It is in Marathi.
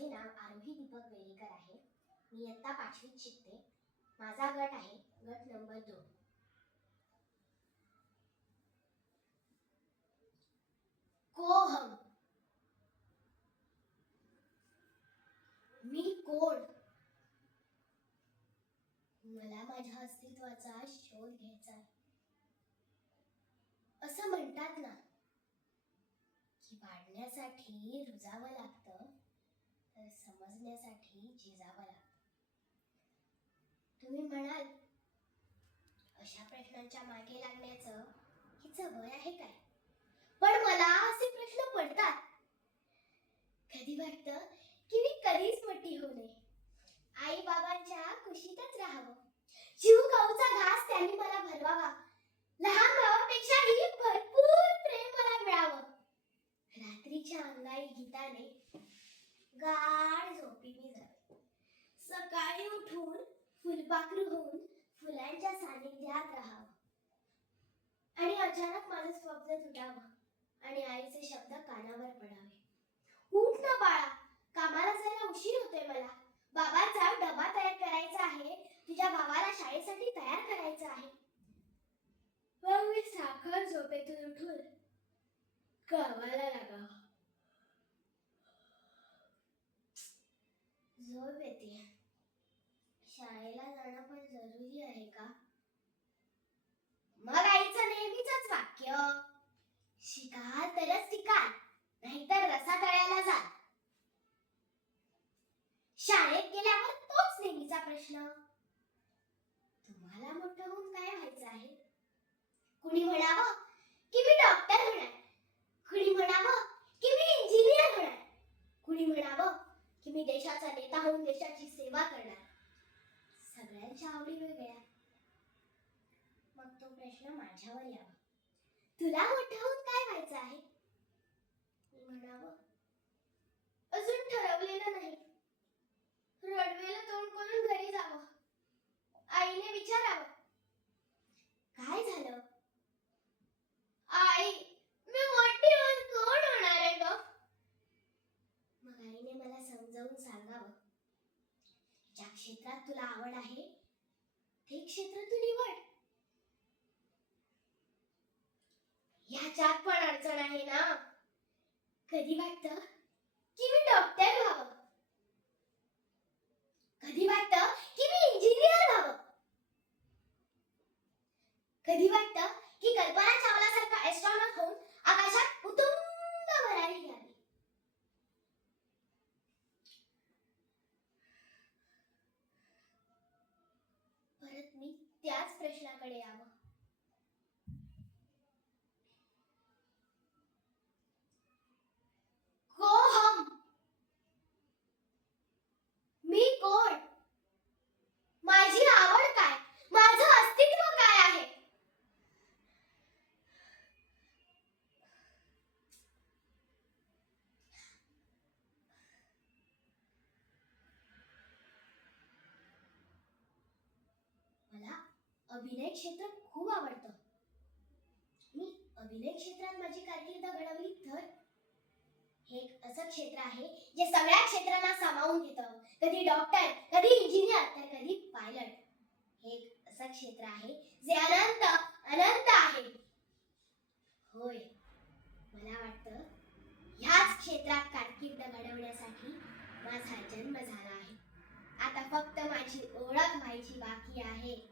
माझे नाव आरोही दीपक वेलीकर आहे. मी इयत्ता पाचवीत शिकते. माझा गट आहे गट नंबर दोन. कोहम मी कोण? मला माझ्या अस्तित्वाचा शोध घ्यायचा आहे. असं म्हणतात ना की वाढण्यासाठी रुजावं लागतं. समजण्यासाठी झिजावं लागतं. तुम्ही म्हणाल अशा प्रश्नांच्या मागे लागण्याचं हिचं वय आहे काय? पण मला असे प्रश्न पडतात. कधी वाटतं की मी कधीच मोठी होऊ नये? आई बाबांच्या कुशीतच राहावं. जीव गाऊचा घास त्यांनी मला भरवावा. सकाळी उठून फुलपाखरू होऊन फुलांच्या सानिध्यात राहावं. आणि अचानक माझं स्वप्न तुटावं आणि आईचे शब्द कानावर पडावे. उठ ना बाळा कामाला जायला उशीर होतोय मला. बाबाचा डबा तयार करायचा आहे. तुझ्या भावाला शाळेसाठी तयार करायचं आहे. मग मी साखर झोपेतून उठून गावाला लागावं. शाळेला जाणं पण जरुरी आहे का? मग आईचं नेहमीच वाक्य शिकाल तरच टिकाल नाहीतर रसा तळ्याला जा शाळेत गेल्यावर तोच नेहमीचा प्रश्न तुम्हाला मोठं होऊन काय व्हायचं आहे? कुणी म्हणावं की मी डॉक्टर होणार. कुणी म्हणावं की मी इंजिनियर होणार. कुणी म्हणावं की मी देशाचा नेता होऊन देशाची सेवा करणार. सगळ्यांच्या आवडी वेगळ्या. मग तो प्रश्न माझ्यावर यावा. तुला मोठं होऊन काय व्हायचं आहे? मी म्हणावं. अजून ठरवलेलं नाही. रडवेला तोंड करून घरी जावं? आईने विचारावं. काय झालं? आई मी मोठी होऊन कोण होणार आहे ग? मग आईने मला समजावून सांगावं. ज्या क्षेत्रात तुला आवड आहे ते क्षेत्र तू निवड ह्याच्यात पण अडचण आहे ना कधी वाटतं की मी डॉक्टर व्हावं? कधी वाटतं की मी इंजिनियर व्हावं? कधी वाटतं की कल्पना चावला सारखा एस्ट्रॉनॉट होऊन आकाशात उतुंग भरारी घ्यावी परत मी त्याच प्रश्नाकडे यावं कोहम मी कोण माझी आवड काय माझं अस्तित्व काय आहे मला अभिनय क्षेत्र खूप आवडतं. मी अभिनय क्षेत्रात माझी कारकीर्द घडवली तर हे एक असं क्षेत्र आहे जे सगळ्या क्षेत्रांना सामावून घेतं. कधी डॉक्टर कधी इंजिनियर तर कधी पायलट हे एक असं क्षेत्र आहे जे अनंत अनंत आहे. होय मला वाटतं ह्याच क्षेत्रात कारकीर्द घडवण्यासाठी माझा जन्म झाला आहे. आता फक्त माझी ओळख व्हायची बाकी आहे.